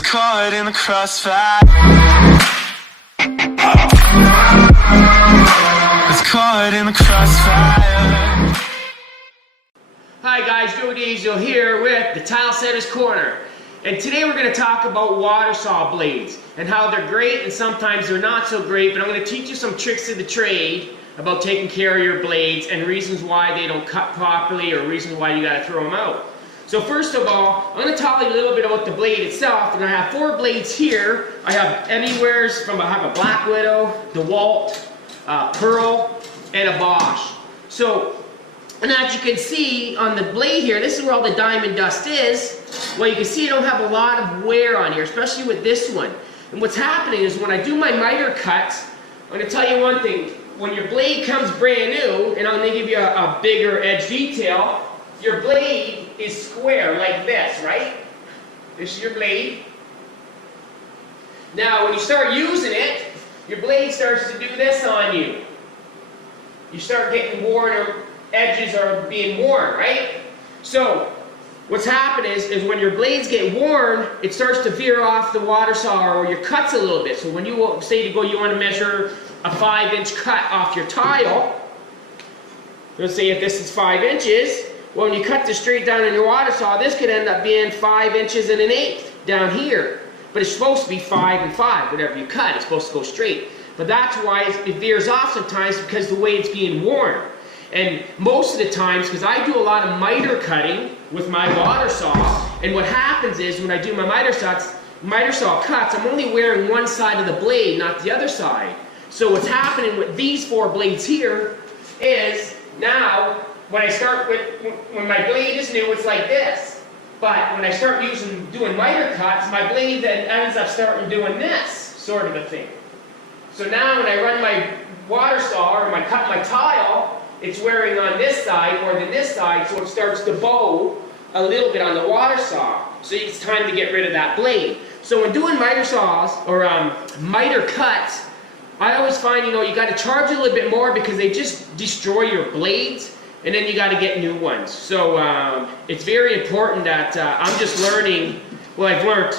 Was caught in the crossfire. Was caught in the crossfire. Hi guys, Joe Diesel here with the Tile Setter's Corner. And today we're going to talk about water saw blades and how they're great and sometimes they're not so great, but I'm going to teach you some tricks of the trade about taking care of your blades and reasons why they don't cut properly or reasons why you got to throw them out. So first of all, I'm going to tell you a little bit about the blade itself. And I have 4 blades here. I have anywheres from, I have a Black Widow, DeWalt, Pearl, and a Bosch. So, and as you can see on the blade here, this is where all the diamond dust is. Well, you can see I don't have a lot of wear on here, especially with this one. And what's happening is when I do my miter cuts, I'm going to tell you one thing. When your blade comes brand new, and I'm going to give you a bigger edge detail, your blade is square like this, right? This is your blade. Now, when you start using it, your blade starts to do this on you. You start getting worn, or edges are being worn, right? So, what's happened is when your blades get worn, it starts to veer off the water saw or your cuts a little bit. So when you say you want to measure a 5-inch cut off your tile, let's say if this is 5 inches, well, when you cut this straight down in your water saw, this could end up being 5 inches and 1/8 down here. But it's supposed to be 5 and 5, whatever you cut, it's supposed to go straight. But that's why it veers off sometimes, because the way it's being worn. And most of the times, because I do a lot of miter cutting with my water saw, and what happens is when I do my miter saw cuts, I'm only wearing one side of the blade, not the other side. So what's happening with these 4 blades here is now, when my blade is new, it's like this. But when I start doing miter cuts, my blade then ends up starting doing this sort of a thing. So now when I run my water saw or cut my tile, it's wearing on this side more than this side, so it starts to bow a little bit on the water saw. So it's time to get rid of that blade. So when doing miter saws or miter cuts, I always find, you got to charge a little bit more because they just destroy your blades, and then you got to get new ones. So it's very important that I'm just learning. Well, I've learned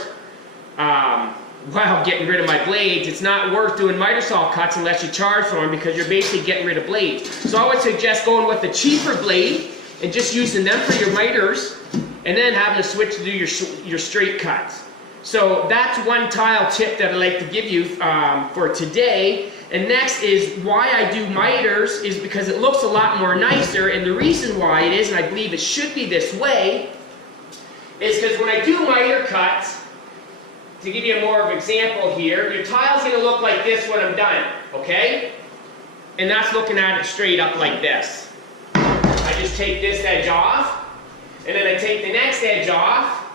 while getting rid of my blades, it's not worth doing miter saw cuts unless you charge for them, because you're basically getting rid of blades. So I would suggest going with a cheaper blade and just using them for your miters, and then having to switch to do your straight cuts. So that's one tile tip that I'd like to give you for today. And next is why I do miters is because it looks a lot more nicer, and the reason why it is, and I believe it should be this way, is because when I do miter cuts, to give you more of an example here, your tile's going to look like this when I'm done, okay? And that's looking at it straight up like this. I just take this edge off, and then I take the next edge off,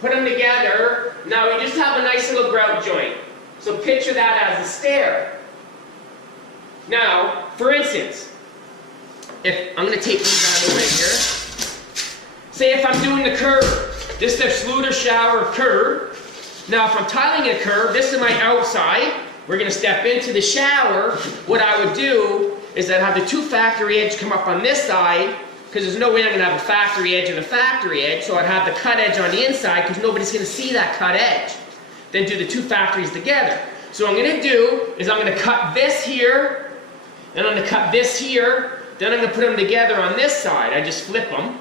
put them together. Now we just have a nice little grout joint. So picture that as a stair. Now, for instance, I'm going to take these out of the way here. Say if I'm doing the curve. This is the Schluter shower curve. Now if I'm tiling a curve, this is my outside. We're going to step into the shower. What I would do is I'd have the 2 factory edge come up on this side, because there's no way I'm going to have a factory edge and a factory edge, so I'd have the cut edge on the inside because nobody's going to see that cut edge. Then do the 2 factories together. So what I'm going to do is I'm going to cut this here, then I'm going to cut this here, then I'm going to put them together on this side. I just flip them.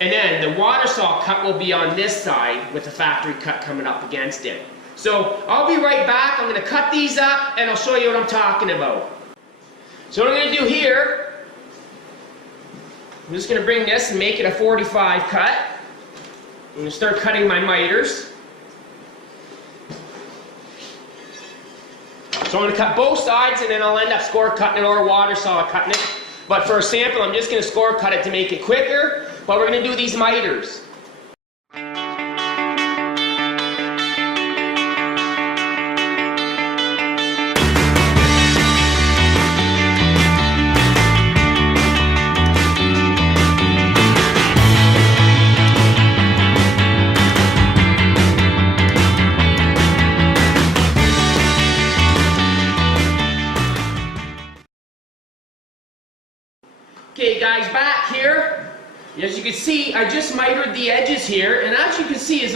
And then the water saw cut will be on this side with the factory cut coming up against it. So I'll be right back. I'm going to cut these up and I'll show you what I'm talking about. So what I'm going to do here, I'm just going to bring this and make it a 45 cut. I'm going to start cutting my miters. So I'm going to cut both sides, and then I'll end up score cutting it or water saw cutting it. But for a sample, I'm just going to score cut it to make it quicker. But we're going to do these miters. Okay guys, back here. as you can see, I just mitered the edges here, and as you can see,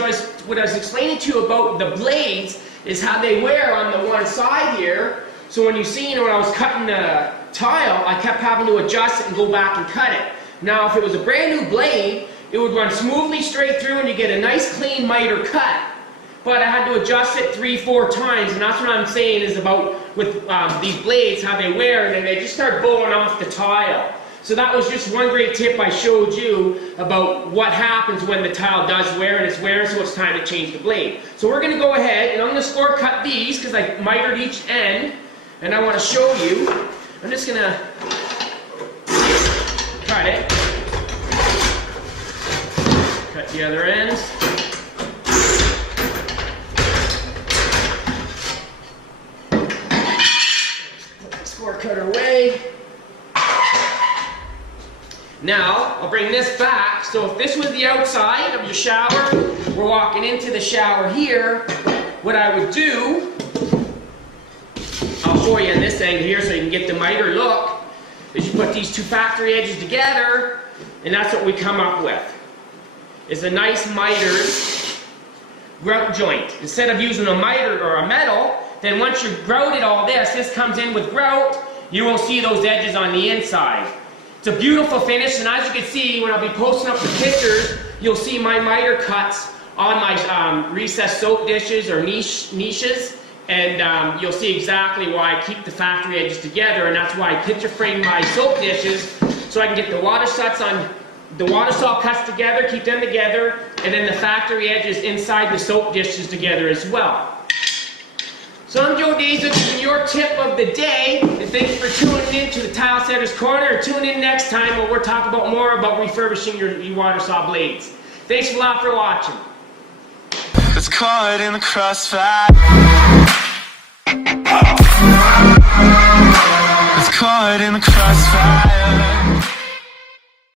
what I was explaining to you about the blades is how they wear on the one side here. So when you see, when I was cutting the tile, I kept having to adjust it and go back and cut it. Now, if it was a brand new blade, it would run smoothly straight through and you get a nice clean miter cut. But I had to adjust it 3-4 times, and that's what I'm saying is about with these blades, how they wear, and then they just start bowing off the tile. So that was just one great tip I showed you about what happens when the tile does wear and it's wearing, so it's time to change the blade. So we're going to go ahead and I'm going to score cut these because I mitered each end, and I want to show you. I'm just going to cut it. Cut the other ends. Put the score cutter away. Now, I'll bring this back. So if this was the outside of your shower, we're walking into the shower here, what I would do, I'll show you in this angle here so you can get the miter look, is you put these two factory edges together, and that's what we come up with. Is a nice mitered grout joint. Instead of using a miter or a metal, then once you've grouted all this, this comes in with grout, you won't see those edges on the inside. It's a beautiful finish, and as you can see, when I'll be posting up the pictures, you'll see my miter cuts on my recessed soap dishes or niches, and you'll see exactly why I keep the factory edges together, and that's why I picture frame my soap dishes, so I can get the Watersaw cuts together, keep them together, and then the factory edges inside the soap dishes together as well. So I'm Joe Daza giving your tip of the day, and thank you for tuning in to the Tile Setter's Corner. Tune in next time where we'll talk about more about refurbishing your Watersaw blades. Thanks a lot for watching. It's caught in the crossfire. It's caught in the crossfire.